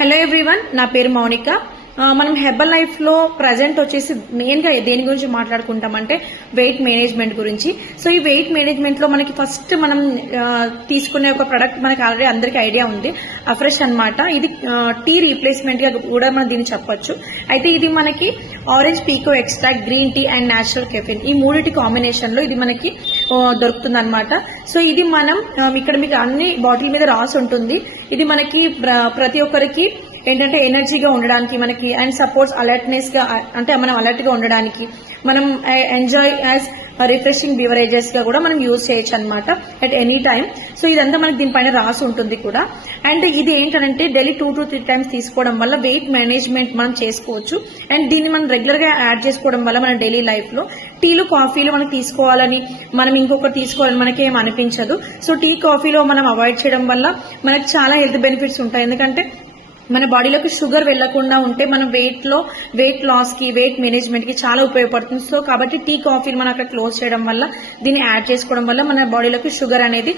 Hello everyone, నా పేరు మౌనిక. మనం హెర్బల్ లైఫ్ లో ప్రజెంట్ వచ్చేసి మెయిన్ గా దేని గురించి మాట్లాడుకుంటామంటే వెయిట్ మేనేజ్మెంట్ గురించి. సో ఈ వెయిట్ మేనేజ్మెంట్ లో మనకి ఫస్ట్ మనం తీసుకునే ఒక ప్రొడక్ట్ మనకి ఆల్రెడీ అందరికీ ఐడియా ఉంది, అఫ్రెష్ అన్నమాట. ఇది టీ రీప్లేస్మెంట్ గా కూడా మనం దీన్ని చెప్పొచ్చు. అయితే ఇది మనకి orange pekoe extract, green tea and natural caffeine, ఈ మూడింటి కాంబినేషన్ లో ఇది మనకి దొరుకుతుంది అనమాట. సో ఇది మనం ఇక్కడ మీకు అన్ని బాటిల్ మీద రాసి ఉంటుంది. ఇది మనకి ప్రతి ఒక్కరికి ఏంటంటే ఎనర్జీగా ఉండడానికి మనకి అండ్ సపోర్ట్స్ అలర్ట్నెస్ గా, అంటే మనం అలర్ట్ గా ఉండడానికి, మనం ఎంజాయ్ యాజ్ రిఫ్రెషింగ్ బివరేజెస్ గా కూడా మనం యూజ్ చేయొచ్చు అనమాట అట్ ఎనీ టైమ్. సో ఇదంతా మనకి దీనిపైన రాసి ఉంటుంది కూడా. అండ్ ఇది ఏంటంటే డైలీ 2 to 3 times తీసుకోవడం వల్ల వెయిట్ మేనేజ్మెంట్ మనం చేసుకోవచ్చు. అండ్ దీన్ని మనం రెగ్యులర్ గా యాడ్ చేసుకోవడం వల్ల మన డైలీ లైఫ్ లో టీలు కాఫీలు మనకి తీసుకోవాలని, మనం ఇంకొకటి తీసుకోవాలని మనకి ఏం అనిపించదు. సో టీ కాఫీలో మనం అవాయిడ్ చేయడం వల్ల మనకి చాలా హెల్త్ బెనిఫిట్స్ ఉంటాయి. ఎందుకంటే మన బాడీలోకి షుగర్ వెళ్లకుండా ఉంటే మన వెయిట్ లాస్ కి, వెయిట్ మేనేజ్మెంట్ కి చాలా ఉపయోగపడుతుంది. సో కాబట్టి టీ కాఫీని మనం అక్కడ క్లోజ్ చేయడం వల్ల, దీన్ని యాడ్ చేసుకోవడం వల్ల మన బాడీలోకి షుగర్ అనేది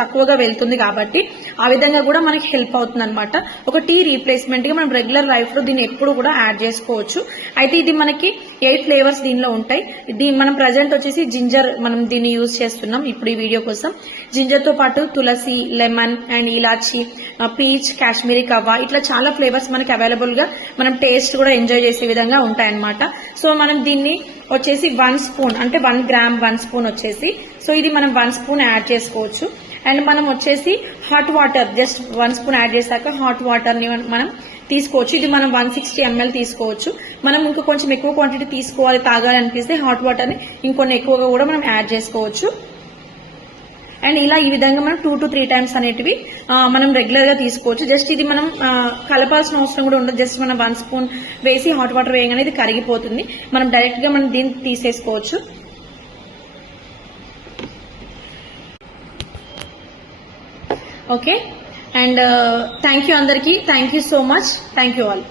తక్కువగా వెళ్తుంది. కాబట్టి ఆ విధంగా కూడా మనకి హెల్ప్ అవుతుంది అనమాట. ఒక టీ రీప్లేస్మెంట్ గా మనం రెగ్యులర్ లైఫ్ లో దీన్ని ఎప్పుడు కూడా యాడ్ చేసుకోవచ్చు. అయితే ఇది మనకి 8 ఫ్లేవర్స్ దీనిలో ఉంటాయి. మనం ప్రజెంట్ వచ్చేసి జింజర్ మనం దీన్ని యూజ్ చేస్తున్నాం ఇప్పుడు ఈ వీడియో కోసం. జింజర్ తో పాటు తులసి, లెమన్ అండ్ ఇలాచి, పీచ్, కాశ్మీరీ కవ్వా, ఇట్లా చాలా ఫ్లేవర్స్ మనకి అవైలబుల్ గా మనం టేస్ట్ కూడా ఎంజాయ్ చేసే విధంగా ఉంటాయన్నమాట. సో మనం దీన్ని వచ్చేసి 1 స్పూన్, అంటే 1 గ్రామ్ 1 స్పూన్ వచ్చేసి, సో ఇది మనం 1 స్పూన్ యాడ్ చేసుకోవచ్చు. అండ్ మనం వచ్చేసి hot water just 1 spoon add చేశాక హాట్ వాటర్ ని మనం తీసుకోవచ్చు. ఇది మనం 160 ml తీసుకోవచ్చు. మనం ఇంకా కొంచెం ఎక్కువ క్వాంటిటీ తీసుకోవాలి, తాగాలనిపిస్తే హాట్ వాటర్ ని ఇంకొన్ని ఎక్కువగా కూడా మనం యాడ్ చేసుకోవచ్చు. అండ్ ఇలా ఈ విధంగా మనం 2 to 3 times అనేటివి మనం రెగ్యులర్ గా తీసుకోవచ్చు. జస్ట్ ఇది మనం కలపాల్సిన అవసరం కూడా ఉండదు. జస్ట్ మనం 1 స్పూన్ వేసి హాట్ వాటర్ వేయగానే ఇది కరిగిపోతుంది. మనం డైరెక్ట్ గా మనం దీన్ని తీసేసుకోవచ్చు. ఓకే, అండ్ థ్యాంక్ యూ అందరికీ. Thank you so much. Thank you all.